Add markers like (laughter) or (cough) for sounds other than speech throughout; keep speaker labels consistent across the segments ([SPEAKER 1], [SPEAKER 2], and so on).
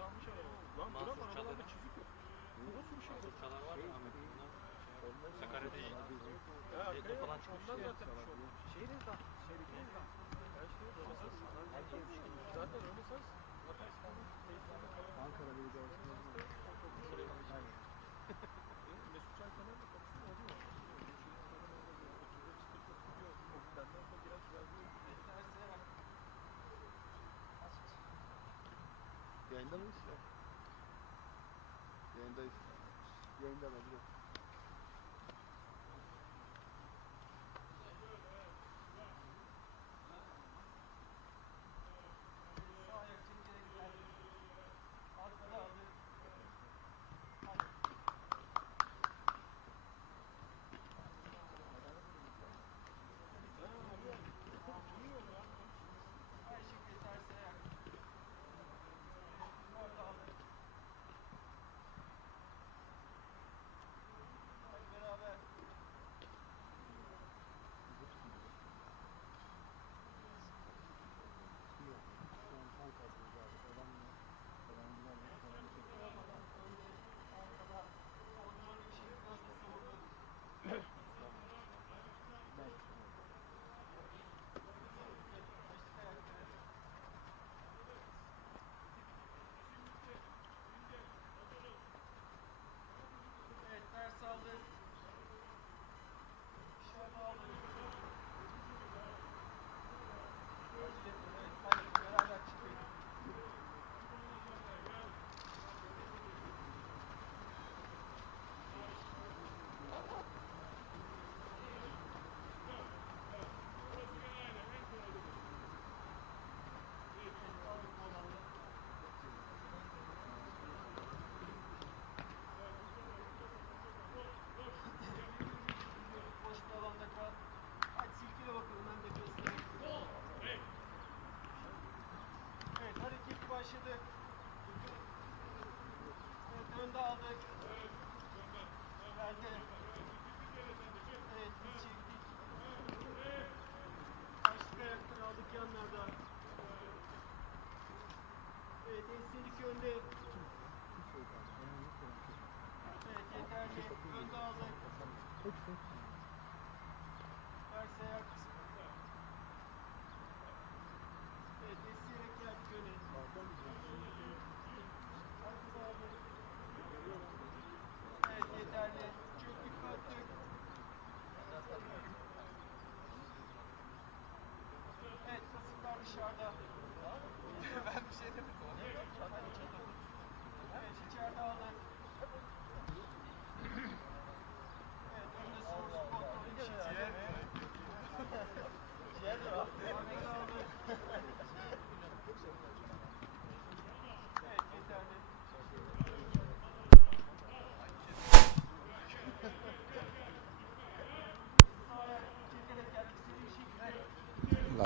[SPEAKER 1] çalmış araba. Lan bırak arabalarda çizik yok. Bu nasıl bir şey?
[SPEAKER 2] Mansur Çalar var ya Ahmet bunlar. Sakarya'da iyi.
[SPEAKER 1] Ya arkaya
[SPEAKER 2] falan
[SPEAKER 1] ondan
[SPEAKER 2] ya.
[SPEAKER 1] zaten bir şey oldu. Şeyde de şeyde de Ya işte Rönesans. Zaten Rönesans Hatayspor'un
[SPEAKER 3] Yayında mıyız ya? Yayındayız.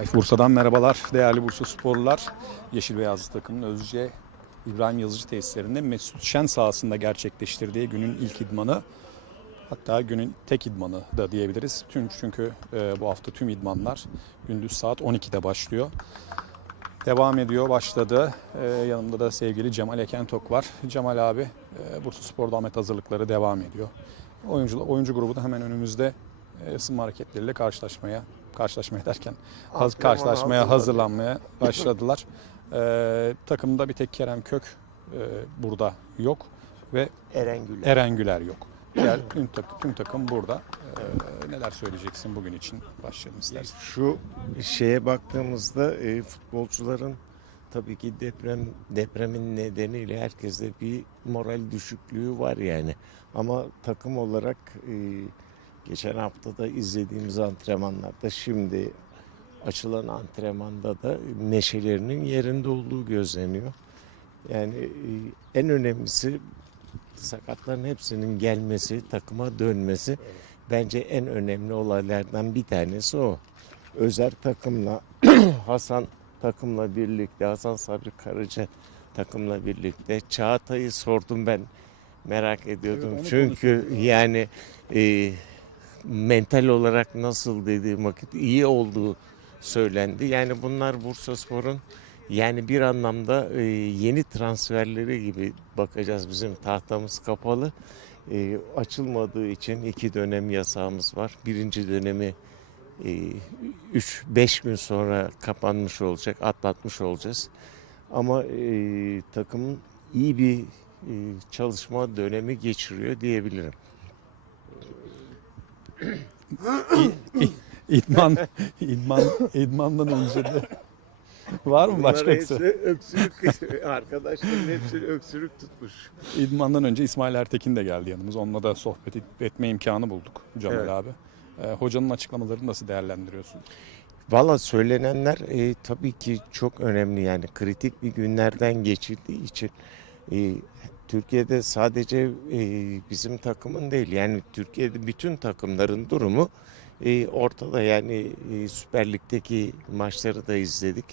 [SPEAKER 4] Life Bursa'dan merhabalar değerli Bursa sporlular. Yeşil Beyazlı takımın Özce İbrahim Yazıcı tesislerinde Mesut Şen sahasında gerçekleştirdiği günün ilk idmanı. Hatta günün tek idmanı da diyebiliriz. Tüm çünkü e, bu hafta tüm idmanlar gündüz saat 12'de başlıyor. Devam ediyor, başladı. E, yanımda da sevgili Cemal Ekentok var. Cemal abi, e, Bursa Spor'da Ahmet hazırlıkları devam ediyor. Oyuncu, oyuncu grubu da hemen önümüzde e, ısınma hareketleriyle karşılaşmaya, karşılaşmaya derken
[SPEAKER 3] Antrenmana
[SPEAKER 4] karşılaşmaya hazırlanmaya (laughs) başladılar. E, takımda bir tek Kerem Kök e, burada yok ve
[SPEAKER 3] Eren Güler.
[SPEAKER 4] Eren Güler yok. Diğer tüm, tak- tüm takım burada. E, neler söyleyeceksin bugün için? Başlayalım istersen.
[SPEAKER 5] Şu şeye baktığımızda e, futbolcuların tabii ki deprem depremin nedeniyle herkeste bir moral düşüklüğü var yani. Ama takım olarak e, geçen hafta da izlediğimiz antrenmanlarda şimdi açılan antrenmanda da neşelerinin yerinde olduğu gözleniyor. Yani e, en önemlisi sakatların hepsinin gelmesi, takıma dönmesi bence en önemli olaylardan bir tanesi o. Özer takımla (clears throat) Hasan takımla birlikte Hasan Sabri Karaca takımla birlikte Çağatay'ı sordum ben merak ediyordum.
[SPEAKER 3] Evet,
[SPEAKER 5] Çünkü yani e, mental olarak nasıl dediğim vakit iyi olduğu söylendi. Yani bunlar Bursaspor'un Yani bir anlamda e, yeni transferleri gibi bakacağız. Bizim tahtamız kapalı. E, açılmadığı için iki dönem yasağımız var. Birinci dönemi 3-5 gün sonra kapanmış olacak, atlatmış olacağız. Ama e, takımın iyi bir e, çalışma dönemi geçiriyor diyebilirim.
[SPEAKER 4] İdman, idman, idmandan önce de var mı başka
[SPEAKER 5] hepsi öksürük, arkadaşların hepsi öksürük tutmuş.
[SPEAKER 4] İdmandan önce İsmail Ertekin de geldi yanımız. Onunla da sohbet etme imkanı bulduk Cemal
[SPEAKER 5] Evet.
[SPEAKER 4] abi. Ee, hocanın açıklamalarını nasıl değerlendiriyorsun?
[SPEAKER 5] Valla söylenenler e, tabii ki çok önemli yani kritik bir günlerden geçirdiği için e, Türkiye'de sadece e, bizim takımın değil yani Türkiye'de bütün takımların durumu e, ortada. Yani e, Süper Lig'deki maçları da izledik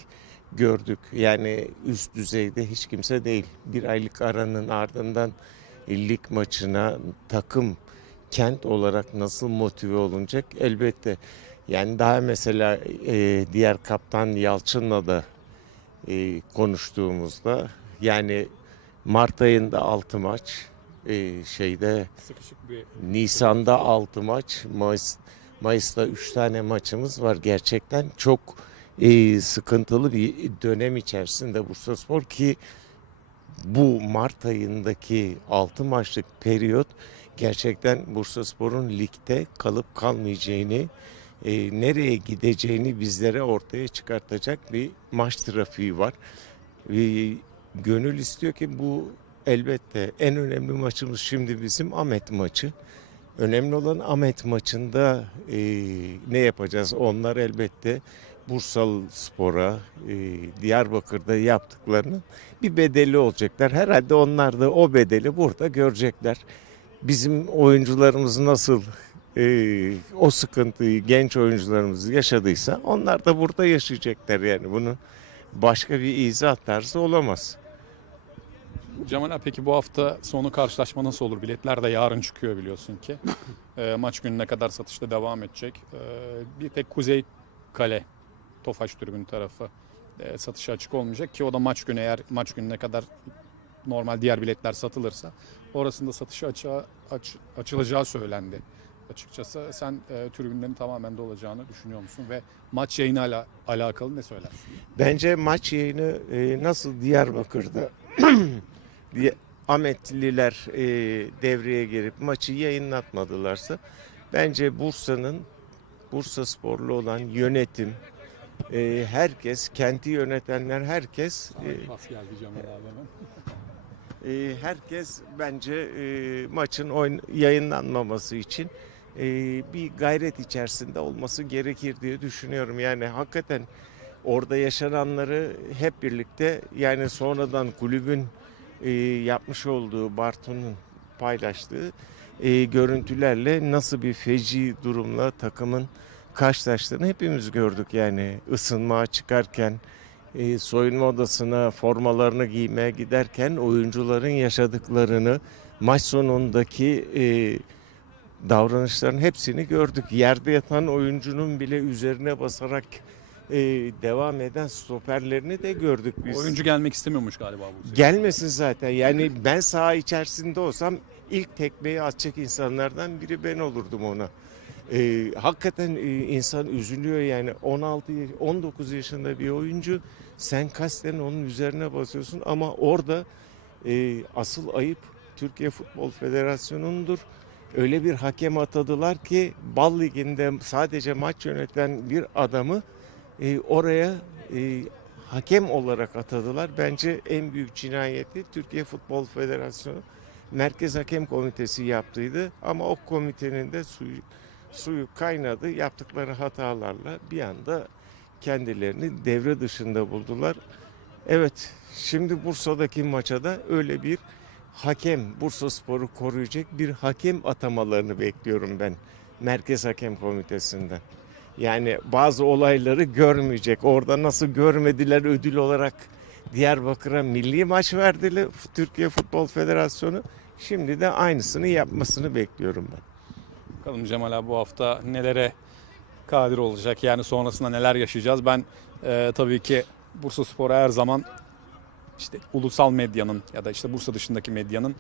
[SPEAKER 5] gördük. Yani üst düzeyde hiç kimse değil. Bir aylık aranın ardından e, lig maçına takım kent olarak nasıl motive olunacak? Elbette. Yani daha mesela e, diğer kaptan Yalçın'la da e, konuştuğumuzda yani Mart ayında 6 maç, e, şeyde
[SPEAKER 4] Sıkışık bir
[SPEAKER 5] Nisan'da 6 maç, Mayıs, Mayıs'ta 3 tane maçımız var. Gerçekten çok e, sıkıntılı bir dönem içerisinde Bursaspor ki bu Mart ayındaki 6 maçlık periyot gerçekten Bursaspor'un ligde kalıp kalmayacağını, e, nereye gideceğini bizlere ortaya çıkartacak bir maç trafiği var. E, gönül istiyor ki bu elbette en önemli maçımız şimdi bizim Ahmet maçı. Önemli olan Ahmet maçında e, ne yapacağız? Onlar elbette Bursal Spor'a, e, Diyarbakır'da yaptıklarının bir bedeli olacaklar. Herhalde onlar da o bedeli burada görecekler. Bizim oyuncularımız nasıl e, o sıkıntıyı genç oyuncularımız yaşadıysa onlar da burada yaşayacaklar yani bunun başka bir izah tarzı olamaz.
[SPEAKER 4] Cemal abi peki bu hafta sonu karşılaşma nasıl olur? Biletler de yarın çıkıyor biliyorsun ki. (laughs) Ee, maç gününe kadar satışta devam edecek. Ee, bir tek Kuzey Kale, Tofaş tribün tarafı e, satışa açık olmayacak ki o da maç günü eğer maç gününe kadar normal diğer biletler satılırsa orasında satışa açığa, aç, açılacağı söylendi. Açıkçası sen e, tribünlerin tamamen dolacağını düşünüyor musun ve maç yayınıyla alakalı ne söylersin?
[SPEAKER 5] Bence maç yayını e, nasıl Diyarbakır'da (clears throat) Ahmetliler e, devreye girip maçı yayınlatmadılarsa bence Bursa'nın Bursa sporlu olan yönetim e, herkes kenti yönetenler herkes e, (laughs) e, herkes bence e, maçın oyun, yayınlanmaması için e, bir gayret içerisinde olması gerekir diye düşünüyorum. Yani hakikaten orada yaşananları hep birlikte yani sonradan kulübün e, yapmış olduğu Barton'un paylaştığı e, görüntülerle nasıl bir feci durumla takımın karşılaştığını hepimiz gördük yani ısınmaya çıkarken e, soyunma odasına formalarını giymeye giderken oyuncuların yaşadıklarını maç sonundaki e, davranışların hepsini gördük. Yerde yatan oyuncunun bile üzerine basarak e, devam eden stoperlerini de gördük biz.
[SPEAKER 4] Oyuncu gelmek istemiyormuş galiba bu.
[SPEAKER 5] Gelmesin zaten. Yani ben saha içerisinde olsam ilk tekmeyi atacak insanlardan biri ben olurdum ona. Ee, hakikaten e, insan üzülüyor yani 16 yaş- 19 yaşında bir oyuncu sen kasten onun üzerine basıyorsun ama orada e, asıl ayıp Türkiye Futbol Federasyonu'ndur. Öyle bir hakem atadılar ki Bal Ligi'nde sadece maç yöneten bir adamı e, oraya e, hakem olarak atadılar. Bence en büyük cinayeti Türkiye Futbol Federasyonu Merkez Hakem Komitesi yaptıydı. Ama o komitenin de suyu, suyu kaynadı. Yaptıkları hatalarla bir anda kendilerini devre dışında buldular. Evet şimdi Bursa'daki maça da öyle bir hakem Bursa Spor'u koruyacak bir hakem atamalarını bekliyorum ben Merkez Hakem Komitesi'nden. Yani bazı olayları görmeyecek. Orada nasıl görmediler ödül olarak Diyarbakır'a milli maç verdiler Türkiye Futbol Federasyonu. Şimdi de aynısını yapmasını bekliyorum ben.
[SPEAKER 4] Bakalım Cemal abi bu hafta nelere kadir olacak yani sonrasında neler yaşayacağız. Ben e, tabii ki Bursa Spor'a her zaman işte ulusal medyanın ya da işte Bursa dışındaki medyanın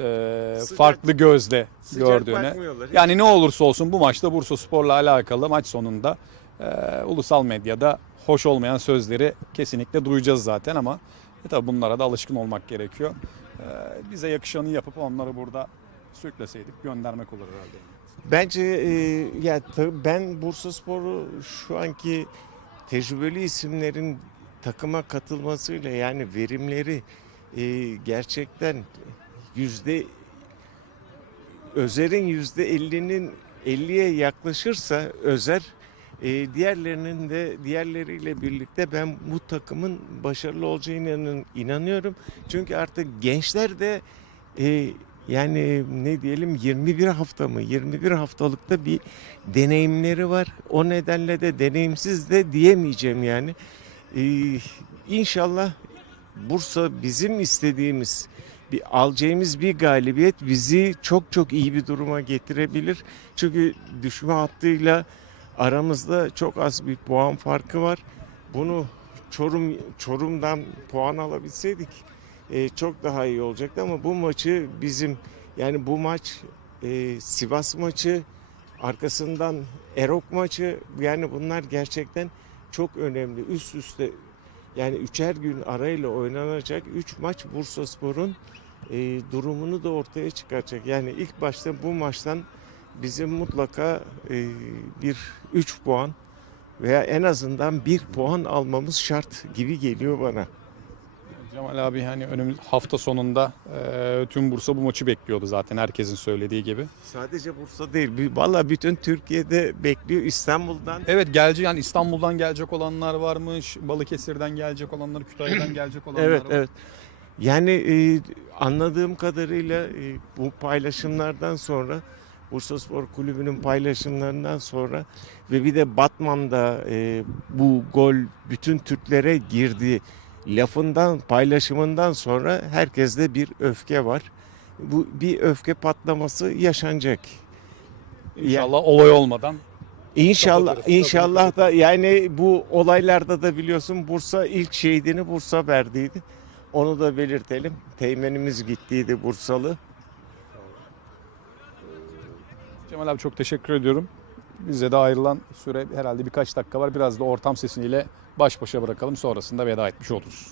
[SPEAKER 4] e, farklı gözle
[SPEAKER 5] Sıcak
[SPEAKER 4] gördüğüne.
[SPEAKER 5] bakmıyorlar.
[SPEAKER 4] Yani ne olursa olsun bu maçta Bursa Spor'la alakalı maç sonunda e, ulusal medyada hoş olmayan sözleri kesinlikle duyacağız zaten ama e, tabii bunlara da alışkın olmak gerekiyor. E, bize yakışanı yapıp onları burada sürükleseydik göndermek olur herhalde.
[SPEAKER 5] Bence e, ya ta- ben Bursaspor'u şu anki tecrübeli isimlerin takıma katılmasıyla yani verimleri e, gerçekten yüzde Özer'in yüzde 50'nin 50'ye yaklaşırsa Özer e, diğerlerinin de diğerleriyle birlikte ben bu takımın başarılı olacağına inan- inanıyorum. Çünkü artık gençler de e, yani ne diyelim 21 hafta mı 21 haftalıkta bir deneyimleri var. O nedenle de deneyimsiz de diyemeyeceğim yani. Ee, inşallah Bursa bizim istediğimiz bir alacağımız bir galibiyet bizi çok çok iyi bir duruma getirebilir. Çünkü düşme hattıyla aramızda çok az bir puan farkı var. Bunu Çorum Çorum'dan puan alabilseydik e, çok daha iyi olacaktı ama bu maçı bizim yani bu maç e, Sivas maçı arkasından Erok maçı yani bunlar gerçekten çok önemli. Üst üste yani üçer gün arayla oynanacak 3 maç Bursaspor'un e, durumunu da ortaya çıkaracak. Yani ilk başta bu maçtan bizim mutlaka e, bir 3 puan veya en azından bir puan almamız şart gibi geliyor bana.
[SPEAKER 4] Cemal abi hani önümüz hafta sonunda e, tüm Bursa bu maçı bekliyordu zaten herkesin söylediği gibi.
[SPEAKER 5] Sadece Bursa değil, valla bütün Türkiye'de bekliyor İstanbul'dan.
[SPEAKER 4] Evet gelecek yani İstanbul'dan gelecek olanlar varmış, Balıkesir'den gelecek olanlar, Kütahya'dan gelecek olanlar
[SPEAKER 5] Evet,
[SPEAKER 4] var.
[SPEAKER 5] evet. Yani e, anladığım kadarıyla e, bu paylaşımlardan sonra Bursaspor Kulübü'nün paylaşımlarından sonra ve bir de Batman'da e, bu gol bütün Türklere girdi lafından paylaşımından sonra herkeste bir öfke var. Bu bir öfke patlaması yaşanacak.
[SPEAKER 4] İnşallah olay olmadan
[SPEAKER 5] İnşallah inşallah da yani bu olaylarda da biliyorsun Bursa ilk şehidini Bursa verdiydi. Onu da belirtelim. Teğmenimiz gittiydi Bursalı.
[SPEAKER 4] Cemal abi çok teşekkür ediyorum. Bize de ayrılan süre herhalde birkaç dakika var. Biraz da ortam sesiniyle baş başa bırakalım. Sonrasında veda etmiş oluruz.